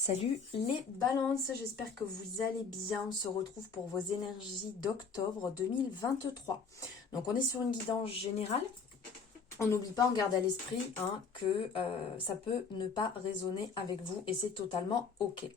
Salut les balances, j'espère que vous allez bien. On se retrouve pour vos énergies d'octobre 2023. Donc on est sur une guidance générale. On n'oublie pas, on garde à l'esprit que ça peut ne pas résonner avec vous et c'est totalement ok.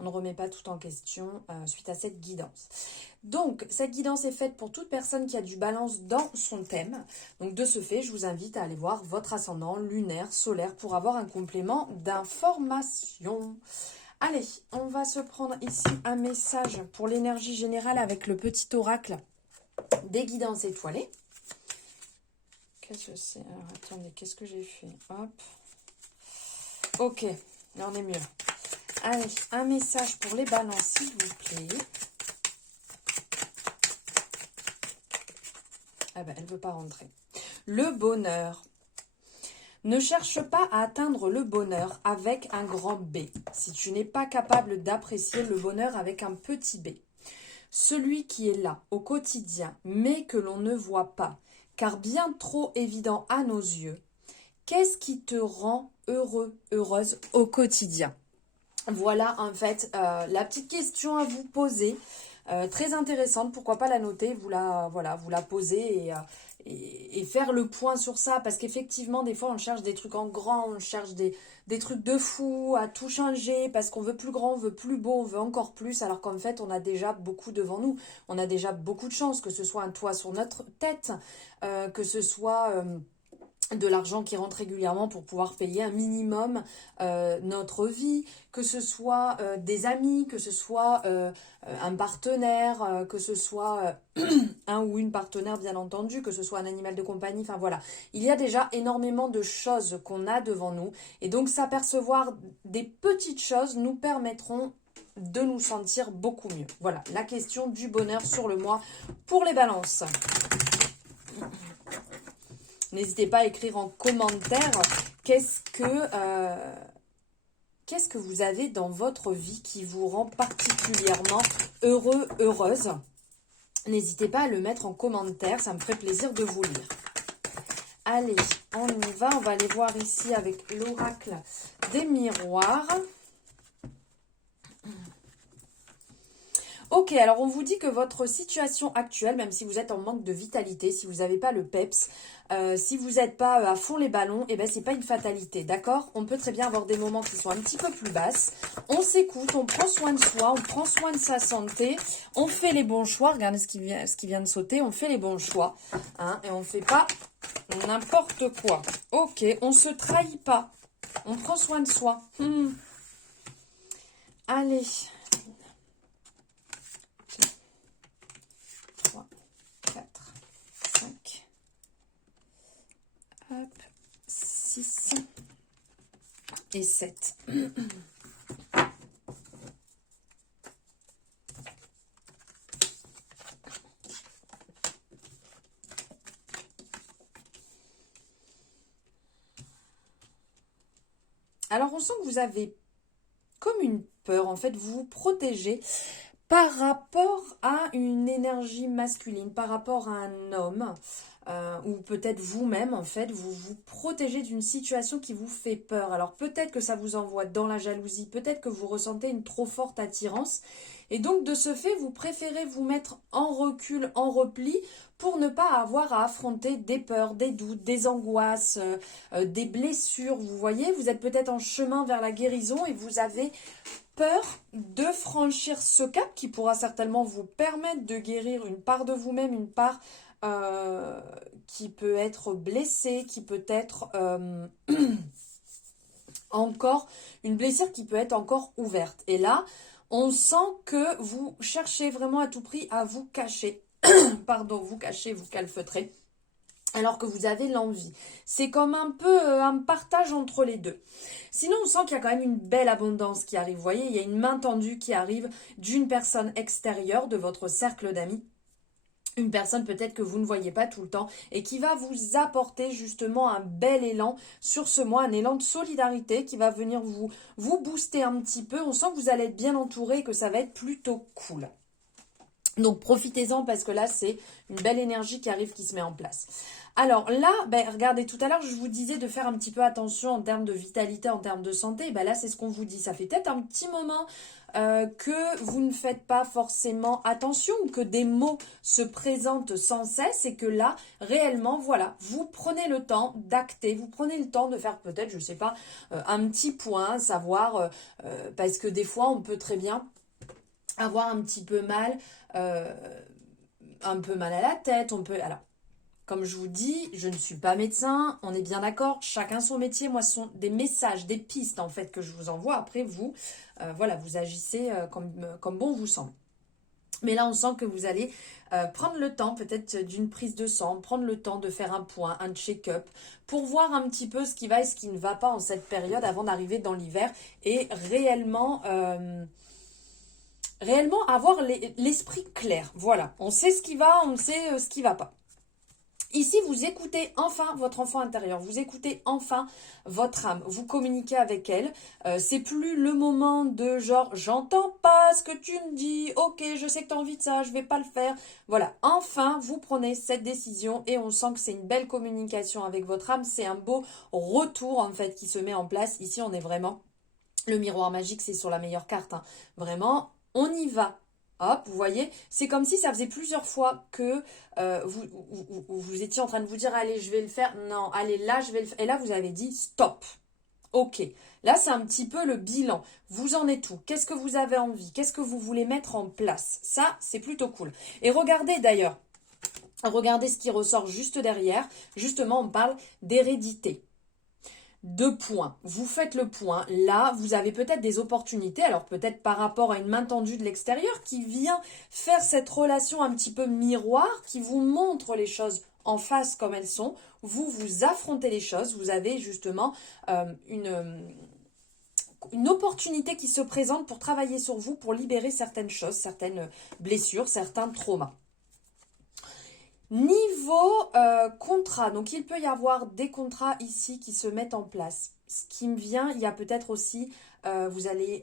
On ne remet pas tout en question suite à cette guidance. Donc, cette guidance est faite pour toute personne qui a du balance dans son thème. Donc, de ce fait, je vous invite à aller voir votre ascendant lunaire, solaire pour avoir un complément d'information. Allez, on va se prendre ici un message pour l'énergie générale avec le petit oracle des guidances étoilées. Qu'est-ce que c'est? Alors, attendez, qu'est-ce que j'ai fait? Hop. Ok, là on est mieux. Allez, un message pour les balances, s'il vous plaît. Ah ben, elle ne veut pas rentrer. Le bonheur. Ne cherche pas à atteindre le bonheur avec un grand B, si tu n'es pas capable d'apprécier le bonheur avec un petit b. Celui qui est là, au quotidien, mais que l'on ne voit pas, car bien trop évident à nos yeux. Qu'est-ce qui te rend heureux, heureuse au quotidien? Voilà en fait la petite question à vous poser, très intéressante, pourquoi pas la noter, vous la poser et faire le point sur ça, parce qu'effectivement des fois on cherche des trucs en grand, on cherche des trucs de fou, à tout changer, parce qu'on veut plus grand, on veut plus beau, on veut encore plus, alors qu'en fait on a déjà beaucoup devant nous, on a déjà beaucoup de chance, que ce soit un toit sur notre tête, que ce soit de l'argent qui rentre régulièrement pour pouvoir payer un minimum notre vie, que ce soit des amis, que ce soit un partenaire, que ce soit un ou une partenaire bien entendu, que ce soit un animal de compagnie, enfin voilà. Il y a déjà énormément de choses qu'on a devant nous et donc s'apercevoir des petites choses nous permettront de nous sentir beaucoup mieux. Voilà, la question du bonheur sur le mois pour les balances. N'hésitez pas à écrire en commentaire qu'est-ce que vous avez dans votre vie qui vous rend particulièrement heureux, heureuse. N'hésitez pas à le mettre en commentaire, ça me ferait plaisir de vous lire. Allez, on y va, on va aller voir ici avec l'oracle des miroirs. Ok, alors on vous dit que votre situation actuelle, même si vous êtes en manque de vitalité, si vous n'avez pas le peps, si vous n'êtes pas à fond les ballons, eh ben c'est pas une fatalité, d'accord? On peut très bien avoir des moments qui sont un petit peu plus basses. On s'écoute, on prend soin de soi, on prend soin de sa santé, on fait les bons choix. Regardez ce qui vient de sauter, on fait les bons choix, et on fait pas n'importe quoi. Ok, on se trahit pas, on prend soin de soi. Allez. 4, 5, hop, 6 et 7. Alors, on sent que vous avez comme une peur, en fait, vous vous protégez par rapport à une énergie masculine, par rapport à un homme, ou peut-être vous-même, en fait, vous vous protégez d'une situation qui vous fait peur. Alors peut-être que ça vous envoie dans la jalousie, peut-être que vous ressentez une trop forte attirance, et donc de ce fait, vous préférez vous mettre en recul, en repli, pour ne pas avoir à affronter des peurs, des doutes, des angoisses, des blessures. Vous voyez, vous êtes peut-être en chemin vers la guérison et vous avez peur de franchir ce cap qui pourra certainement vous permettre de guérir une part de vous-même, une part qui peut être blessée, qui peut être encore une blessure qui peut être encore ouverte. Et là, on sent que vous cherchez vraiment à tout prix à vous cacher, pardon, vous cacher, vous calfeutrer, alors que vous avez l'envie. C'est comme un peu un partage entre les deux. Sinon, on sent qu'il y a quand même une belle abondance qui arrive. Vous voyez, il y a une main tendue qui arrive d'une personne extérieure de votre cercle d'amis. Une personne peut-être que vous ne voyez pas tout le temps et qui va vous apporter justement un bel élan sur ce mois, un élan de solidarité qui va venir vous booster un petit peu. On sent que vous allez être bien entouré et que ça va être plutôt cool. Donc profitez-en parce que là, c'est une belle énergie qui arrive, qui se met en place. Alors là, ben, regardez, tout à l'heure, je vous disais de faire un petit peu attention en termes de vitalité, en termes de santé. Ben là, c'est ce qu'on vous dit. Ça fait peut-être un petit moment que vous ne faites pas forcément attention ou que des mots se présentent sans cesse et que là, réellement, voilà, vous prenez le temps d'acter, vous prenez le temps de faire peut-être, je sais pas, un petit point, savoir, parce que des fois, on peut très bien avoir euh, un peu mal à la tête, on peut... Alors, comme je vous dis, je ne suis pas médecin, on est bien d'accord, chacun son métier. Moi, ce sont des messages, des pistes en fait que je vous envoie. Après, vous, voilà, vous agissez comme bon vous semble. Mais là, on sent que vous allez prendre le temps peut-être d'une prise de sang, prendre le temps de faire un point, un check-up, pour voir un petit peu ce qui va et ce qui ne va pas en cette période avant d'arriver dans l'hiver et réellement... réellement avoir l'esprit clair. Voilà, on sait ce qui va, on sait ce qui va pas. Ici, vous écoutez enfin votre enfant intérieur, vous écoutez enfin votre âme, vous communiquez avec elle. C'est plus le moment de genre, j'entends pas ce que tu me dis, ok, je sais que tu as envie de ça, je vais pas le faire. Voilà, enfin, vous prenez cette décision et on sent que c'est une belle communication avec votre âme. C'est un beau retour en fait qui se met en place. Ici, on est vraiment, le miroir magique, c'est sur la meilleure carte, hein. Vraiment, on y va. Hop, vous voyez, c'est comme si ça faisait plusieurs fois que vous étiez en train de vous dire, allez, je vais le faire. Non, allez, là, je vais le faire. Et là, vous avez dit, stop. Ok, là, c'est un petit peu le bilan. Vous en êtes où? Qu'est-ce que vous avez envie? Qu'est-ce que vous voulez mettre en place? Ça, c'est plutôt cool. Et regardez d'ailleurs, regardez ce qui ressort juste derrière. Justement, on parle d'hérédité. 2 points. Vous faites le point. Là, vous avez peut-être des opportunités. Alors peut-être par rapport à une main tendue de l'extérieur qui vient faire cette relation un petit peu miroir, qui vous montre les choses en face comme elles sont. Vous affrontez les choses. Vous avez justement une opportunité qui se présente pour travailler sur vous, pour libérer certaines choses, certaines blessures, certains traumas. Niveau contrat, donc il peut y avoir des contrats ici qui se mettent en place. Ce qui me vient, il y a peut-être aussi, vous allez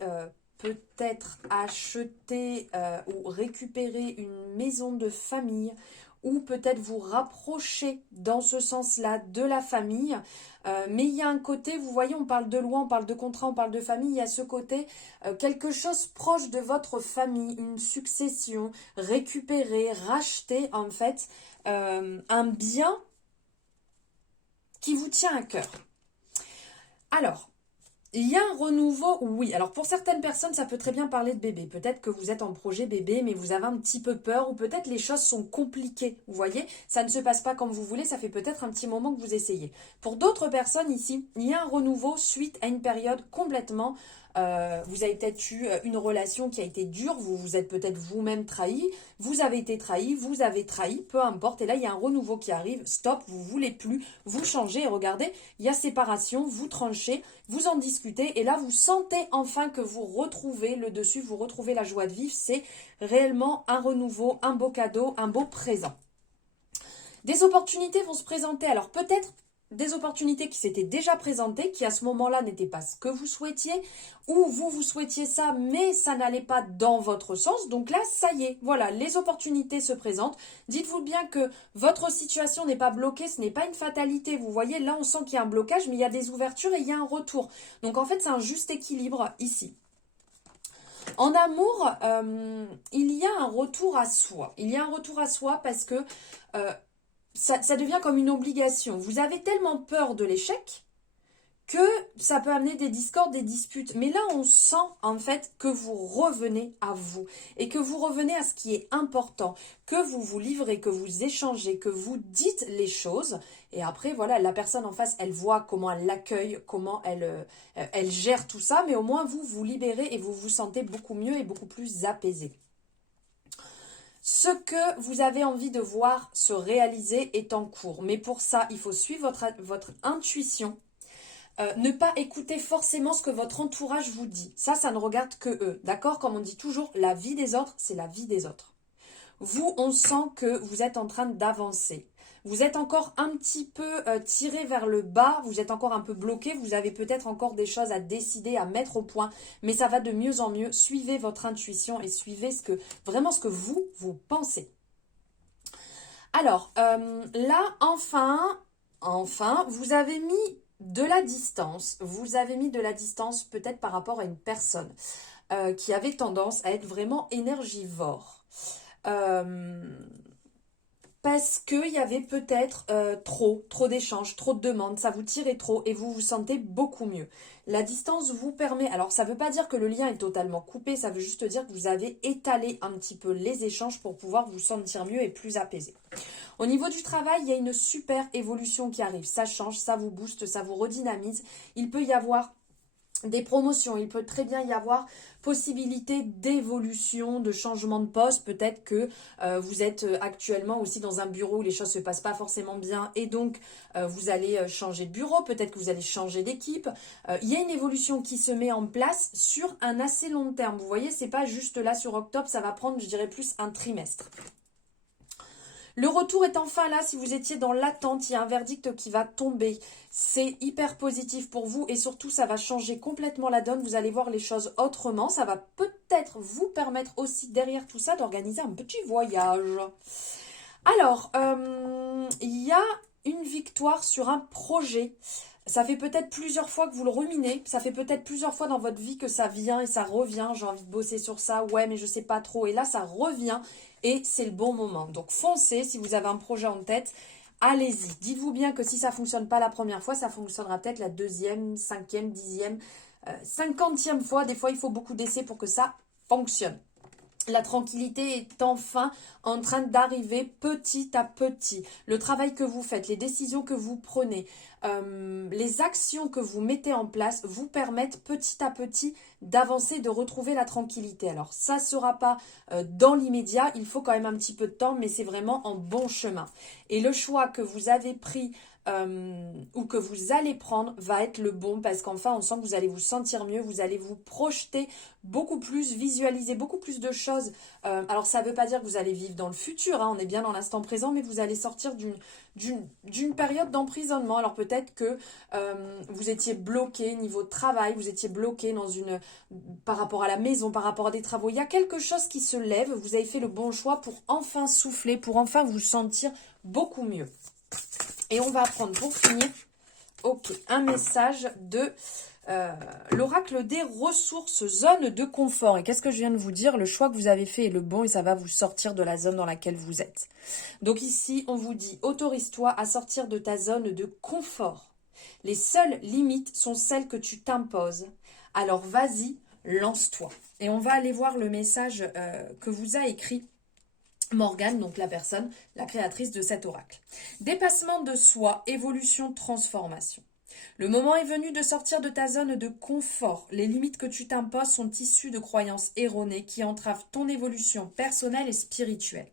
peut-être acheter ou récupérer une maison de famille ou peut-être vous rapprocher dans ce sens-là de la famille. Mais il y a un côté, vous voyez, on parle de loi, on parle de contrat, on parle de famille, il y a ce côté, quelque chose proche de votre famille, une succession, récupérer, racheter en fait un bien qui vous tient à cœur. Alors, il y a un renouveau, oui. Alors pour certaines personnes, ça peut très bien parler de bébé. Peut-être que vous êtes en projet bébé, mais vous avez un petit peu peur, ou peut-être les choses sont compliquées. Vous voyez, ça ne se passe pas comme vous voulez, ça fait peut-être un petit moment que vous essayez. Pour d'autres personnes ici, il y a un renouveau suite à une période complètement... vous avez peut-être eu une relation qui a été dure, vous vous êtes peut-être vous-même trahi, vous avez été trahi, vous avez trahi, peu importe. Et là, il y a un renouveau qui arrive, stop, vous voulez plus, vous changez. Et regardez, il y a séparation, vous tranchez, vous en discutez. Et là, vous sentez enfin que vous retrouvez le dessus, vous retrouvez la joie de vivre. C'est réellement un renouveau, un beau cadeau, un beau présent. Des opportunités vont se présenter. Alors peut-être des opportunités qui s'étaient déjà présentées, qui à ce moment-là n'étaient pas ce que vous souhaitiez, ou vous souhaitiez ça, mais ça n'allait pas dans votre sens. Donc là, ça y est, voilà, les opportunités se présentent. Dites-vous bien que votre situation n'est pas bloquée, ce n'est pas une fatalité. Vous voyez, là, on sent qu'il y a un blocage, mais il y a des ouvertures et il y a un retour. Donc en fait, c'est un juste équilibre ici. En amour, il y a un retour à soi. Il y a un retour à soi parce que ça devient comme une obligation. Vous avez tellement peur de l'échec que ça peut amener des discordes, des disputes. Mais là, on sent en fait que vous revenez à vous et que vous revenez à ce qui est important, que vous vous livrez, que vous échangez, que vous dites les choses. Et après, voilà, la personne en face, elle voit comment elle l'accueille, comment elle gère tout ça. Mais au moins, vous vous libérez et vous vous sentez beaucoup mieux et beaucoup plus apaisé. Ce que vous avez envie de voir se réaliser est en cours. Mais pour ça, il faut suivre votre intuition. Ne pas écouter forcément ce que votre entourage vous dit. Ça ne regarde que eux. D'accord? Comme on dit toujours, la vie des autres, c'est la vie des autres. Vous, on sent que vous êtes en train d'avancer. Vous êtes encore un petit peu tiré vers le bas, vous êtes encore un peu bloqué, vous avez peut-être encore des choses à décider, à mettre au point, mais ça va de mieux en mieux. Suivez votre intuition et suivez vraiment ce que vous pensez. Alors, là, enfin, vous avez mis de la distance. Vous avez mis de la distance peut-être par rapport à une personne qui avait tendance à être vraiment énergivore. Parce qu'il y avait peut-être trop d'échanges, trop de demandes, ça vous tirait trop et vous vous sentez beaucoup mieux. La distance vous permet, alors ça ne veut pas dire que le lien est totalement coupé, ça veut juste dire que vous avez étalé un petit peu les échanges pour pouvoir vous sentir mieux et plus apaisé. Au niveau du travail, il y a une super évolution qui arrive, ça change, ça vous booste, ça vous redynamise. Il peut y avoir des promotions, il peut très bien y avoir possibilité d'évolution, de changement de poste. Peut-être que vous êtes actuellement aussi dans un bureau où les choses ne se passent pas forcément bien et donc vous allez changer de bureau, peut-être que vous allez changer d'équipe. Il y a une évolution qui se met en place sur un assez long terme. Vous voyez, c'est pas juste là sur octobre, ça va prendre, je dirais, plus un trimestre. Le retour est enfin là, si vous étiez dans l'attente, il y a un verdict qui va tomber. C'est hyper positif pour vous et surtout ça va changer complètement la donne. Vous allez voir les choses autrement. Ça va peut-être vous permettre aussi derrière tout ça d'organiser un petit voyage. Alors, il y a une victoire sur un projet. Ça fait peut-être plusieurs fois que vous le ruminez. Ça fait peut-être plusieurs fois dans votre vie que ça vient et ça revient. J'ai envie de bosser sur ça. Ouais, mais je sais pas trop. Et là, ça revient et c'est le bon moment. Donc, foncez si vous avez un projet en tête. Allez-y. Dites-vous bien que si ça fonctionne pas la première fois, ça fonctionnera peut-être la deuxième, cinquième, dixième, 50e fois. Des fois, il faut beaucoup d'essais pour que ça fonctionne. La tranquillité est enfin en train d'arriver petit à petit. Le travail que vous faites, les décisions que vous prenez, les actions que vous mettez en place vous permettent petit à petit d'avancer, de retrouver la tranquillité. Alors ça ne sera pas dans l'immédiat, il faut quand même un petit peu de temps, mais c'est vraiment en bon chemin. Et le choix que vous avez pris ou que vous allez prendre va être le bon parce qu'enfin on sent que vous allez vous sentir mieux, vous allez vous projeter beaucoup plus, visualiser beaucoup plus de choses. Alors ça ne veut pas dire que vous allez vivre dans le futur, hein, on est bien dans l'instant présent, mais vous allez sortir d'une période d'emprisonnement. Alors peut-être que vous étiez bloqué niveau de travail, vous étiez bloqué par rapport à la maison, par rapport à des travaux. Il y a quelque chose qui se lève, vous avez fait le bon choix pour enfin souffler, pour enfin vous sentir beaucoup mieux. Et on va apprendre pour finir, un message de l'oracle des ressources, zone de confort. Et qu'est-ce que je viens de vous dire? Le choix que vous avez fait est le bon et ça va vous sortir de la zone dans laquelle vous êtes. Donc ici, on vous dit, autorise-toi à sortir de ta zone de confort. Les seules limites sont celles que tu t'imposes. Alors vas-y, lance-toi. Et on va aller voir le message que vous a écrit Morgane, donc la personne, la créatrice de cet oracle. Dépassement de soi, évolution, transformation. Le moment est venu de sortir de ta zone de confort. Les limites que tu t'imposes sont issues de croyances erronées qui entravent ton évolution personnelle et spirituelle.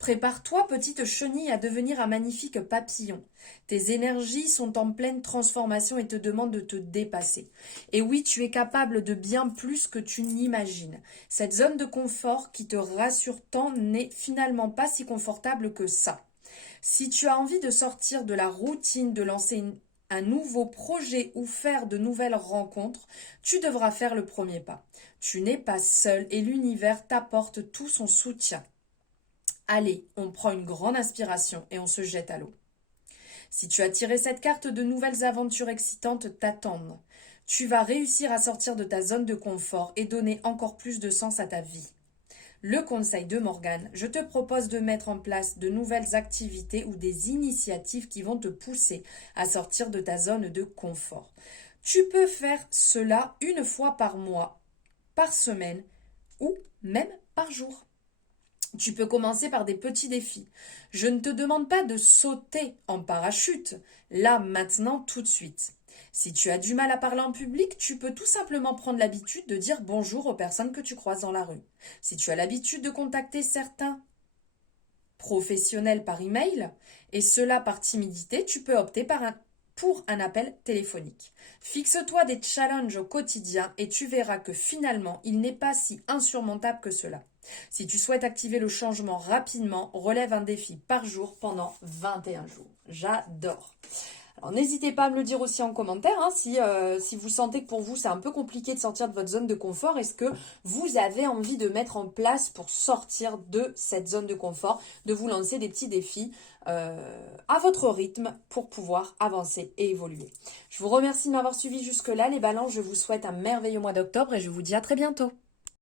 Prépare-toi, petite chenille, à devenir un magnifique papillon. Tes énergies sont en pleine transformation et te demandent de te dépasser. Et oui, tu es capable de bien plus que tu n'imagines. Cette zone de confort qui te rassure tant n'est finalement pas si confortable que ça. Si tu as envie de sortir de la routine, de lancer un nouveau projet ou faire de nouvelles rencontres, tu devras faire le premier pas. Tu n'es pas seul et l'univers t'apporte tout son soutien. Allez, on prend une grande inspiration et on se jette à l'eau. Si tu as tiré cette carte, de nouvelles aventures excitantes t'attendent. Tu vas réussir à sortir de ta zone de confort et donner encore plus de sens à ta vie. Le conseil de Morgane, je te propose de mettre en place de nouvelles activités ou des initiatives qui vont te pousser à sortir de ta zone de confort. Tu peux faire cela une fois par mois, par semaine ou même par jour. Tu peux commencer par des petits défis. Je ne te demande pas de sauter en parachute, là, maintenant, tout de suite. Si tu as du mal à parler en public, tu peux tout simplement prendre l'habitude de dire bonjour aux personnes que tu croises dans la rue. Si tu as l'habitude de contacter certains professionnels par email, et cela par timidité, tu peux opter pour un appel téléphonique. Fixe-toi des challenges au quotidien et tu verras que finalement, il n'est pas si insurmontable que cela. Si tu souhaites activer le changement rapidement, relève un défi par jour pendant 21 jours. J'adore. Alors n'hésitez pas à me le dire aussi en commentaire si vous sentez que pour vous c'est un peu compliqué de sortir de votre zone de confort. Est-ce que vous avez envie de mettre en place pour sortir de cette zone de confort, de vous lancer des petits défis à votre rythme pour pouvoir avancer et évoluer. Je vous remercie de m'avoir suivi jusque-là les balances, je vous souhaite un merveilleux mois d'octobre et je vous dis à très bientôt.